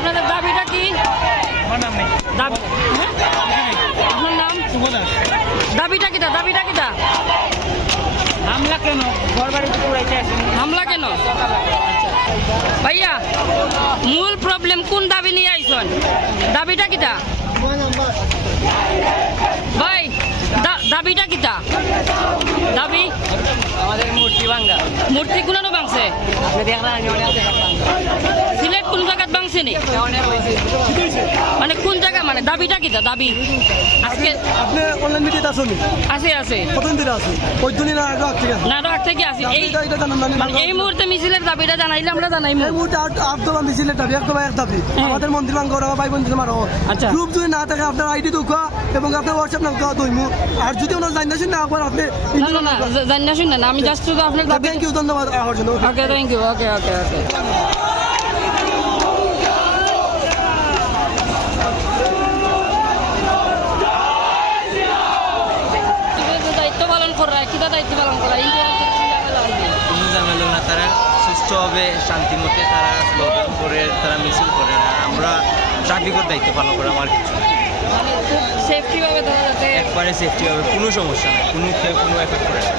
আপনাদের দাবিটা কি? আমার নাম নেই। হ্যাঁ? আপনার নাম? শুভ দাস দাবিটা কিটা দাবিটা কিটা হামলা কেন? ঘর আসেন। হামলা কেন? ভাইয়া মূল প্রবলেম কোন দাবি নিয়ে আইসন দাবিটা কিটা ভাই দা- দাবিটা কিটা দাবি? আমাদের মূর্তি ভাঙ্গা। মূর্তি কোন ভাঙছে? আপনি সিলেট নি মানে কোন জায়গা মানে? দাবিটা কিটা দাবি। আজকে আপনি অনলাইন মিডিয়াতে আসুন। আছে আছে। কতদিন ধরে ওই দিনই না থেকে না থেকে আসি। এই মানে এই মুহূর্তে মিছিলের দাবিটা জানাইলে আমরা জানাই এই মুহূর্তে আট মিছিলের দাবি এক দফা এক দাবি। আমাদের মন্দির ভাঙ্গ আমার ভাই মারো। আচ্ছা। গ্রুপ যদি না থাকে আপনার আইডি দুঃখা এবং আপনার হোয়াটসঅ্যাপ নাম দইমু। আর যদি ওনার জানি না একবার আপনি না না জানি না শুনে না আমি জাস্ট শুধু আপনার দাবি থ্যাংক ইউ ধন্যবাদ আমার জন্য ওকে থ্যাংক ইউ ওকে ওকে ওকে দায়িত্ব পালন করা কিটা দায়িত্ব পালন করা কোনো ঝামেলা না তারা সুষ্ঠুভাবে শান্তি মতে তারা স্লোগান করে তারা মিছিল করে না। আমরা ট্রাফিকের দায়িত্ব পালন করে আমার কিছু না। মানে ধরা যাতে একবারে সেফটি হবে কোনো সমস্যা নেই কোনো কেউ কোনো এফেক্ট করে না।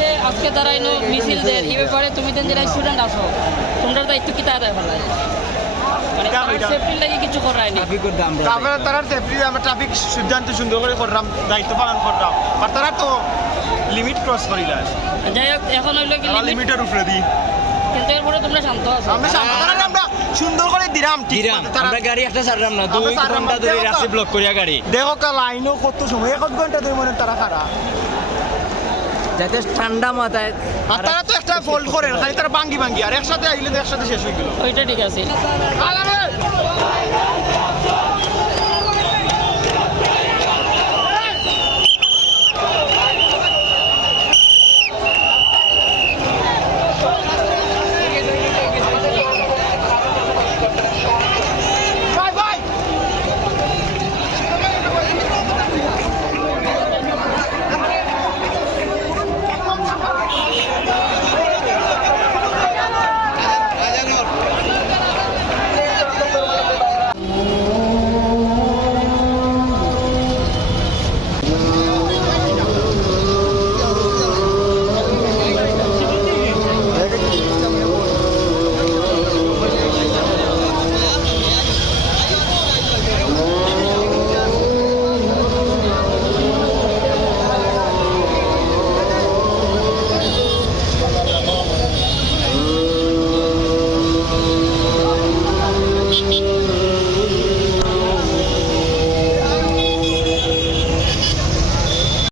যে আজকে তারা মিছিল দেয় এই ব্যাপারে তুমি যারা স্টুডেন্ট আসো তোমরা দায়িত্ব কি তারা ফেলা মানে নি তারপরে তারা সেফটি আমরা ট্রাফিক সিদ্ধান্ত সুন্দর করে করলাম দায়িত্ব পালন করলাম। আর তারা তো লিমিট ক্রস করিলা। যাই হোক এখন হইল কি লিমিটের উপরে দিই কিন্তু এরপরে তোমরা শান্ত আছো। আমরা সামনে তারা আমরা সুন্দর করে দিলাম ঠিক আমরা গাড়ি একটা ছাড়লাম না দুই ঘণ্টা ধরে রাস্তা ব্লক করিয়া গাড়ি। দেখো কা লাইনও কত সময় এক ঘণ্টা দুই মিনিট তারা খারাপ যাতে ঠান্ডা মাথায়। আর তারা তো একটা ফোল্ড করেন খালি তারা বাঙ্গি বাঙ্গি আর একসাথে আইলে তো একসাথে শেষ হয়ে গেল। ওইটা ঠিক আছে।